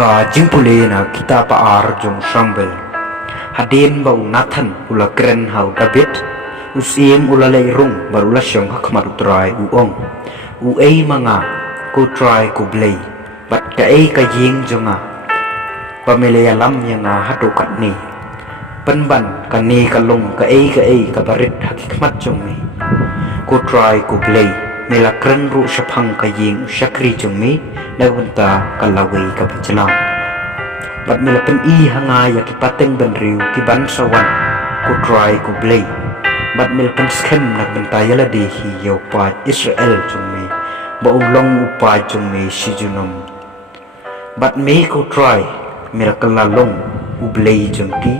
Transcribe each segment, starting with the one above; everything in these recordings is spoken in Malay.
ka Jingpule na Kitab jong sambel hadin ba unathan ula kren hau David usim ula leirung barula syong hakmat utrai uong uei manga ko try ko blay bat ka ka ying jonga pamilya lam yang hatukat ni penban ka ni kalung ka barit hakikmat jong mi ko try ko blay mila kren ru syapang ka ying syakri jong mi lawanta kalaway ka pajalang bat mila pen hanga ya ki pateng benriu ki ban sawan ko try ko blay bat mila pen skem nak bentaya la de hi yo pa Israel jong mi ba long upa jong mi si junom bat me ko try mila kalalong ublay jong ki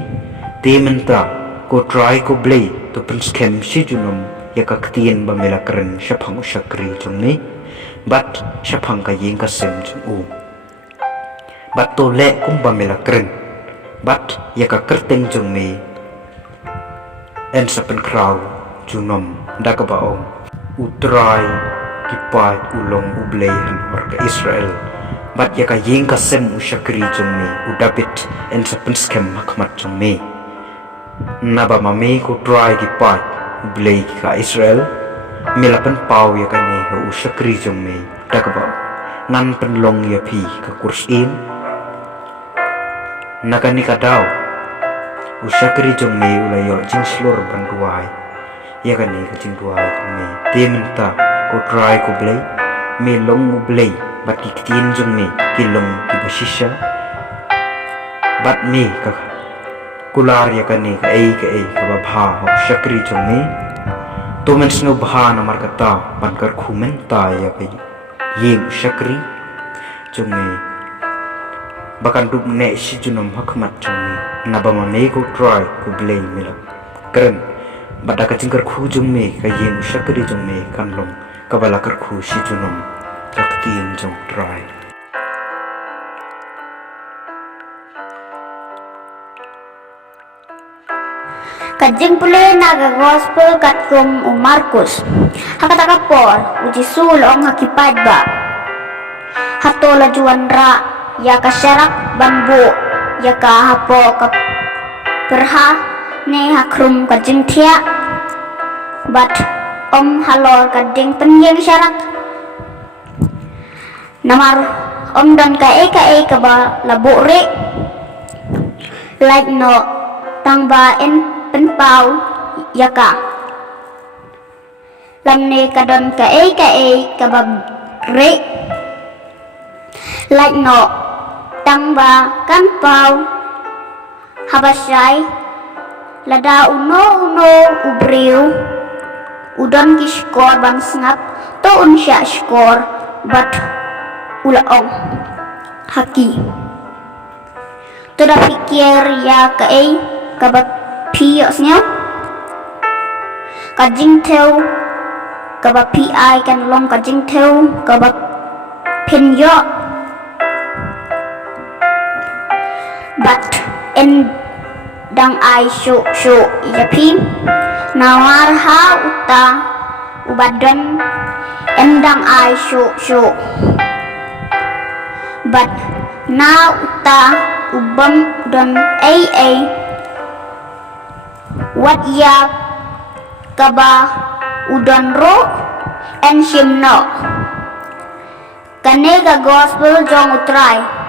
tementa ko try ko blay to pen skem si junom ya ka ktien ba mila kren syapang syakri jong mi bat syapang ka ying ka sem jong u bat to le kum ba mila kren bat ya ka kerteng jong mi en sapen kraw junom da ka baong utrai kipat ulong ublay han warga Israel bat ya ka ying ka sem usyakri jong mi udabit en sapen skem hakmat jong mi naba mame ko try kipat ublay ka Israel milapan pau ya kani ho usyakri jong mi da ka baong nan penlong ya pi ka kursim nakani ka daw usyakri jong mi ulayo jing slor banduai ya kani ka jing duai jong mi tementa ko try ko blay mi long blay bat ki ktien jong mi ki long ki basisha bat mi ka kular ya kani ka ka babha ho usyakri jong mi to men sno bha na markata bankar khumen ta ya kai yeng usyakri jong mi bakan dup ne si junom hakmat jong mi nabama me ko try ko blay mila keren bada ka jingkar khu jong mi ka yeng usyakri jong mi kan long ka balakar khu si junom ka ktien jong try Jingpule naga gospel katkum Markus hakata kapor uji sulong hakipad ba hatola juan ra ya kasyarak banbu ya ka hapo ka perha ne hakrum ka jingthia bat halor ka ding penyeng syarak namar dan ka ba labore like no tangba en penpau yaka lamne kadon ka ba re like no tangba kan pau habasai lada uno ubriu udon ki skor bang snap to unsya skor bat ulaong haki to da pikir ya ka ba piosnya ka jingteu ka ba pi kan long ka jingteu ka ba pinyo bat en dang ai shu ya pi nawar ha uta ubadan en dang ai shu bat na uta ubam don wat ya kaba udon ro en shimno kanega gospel jong utrai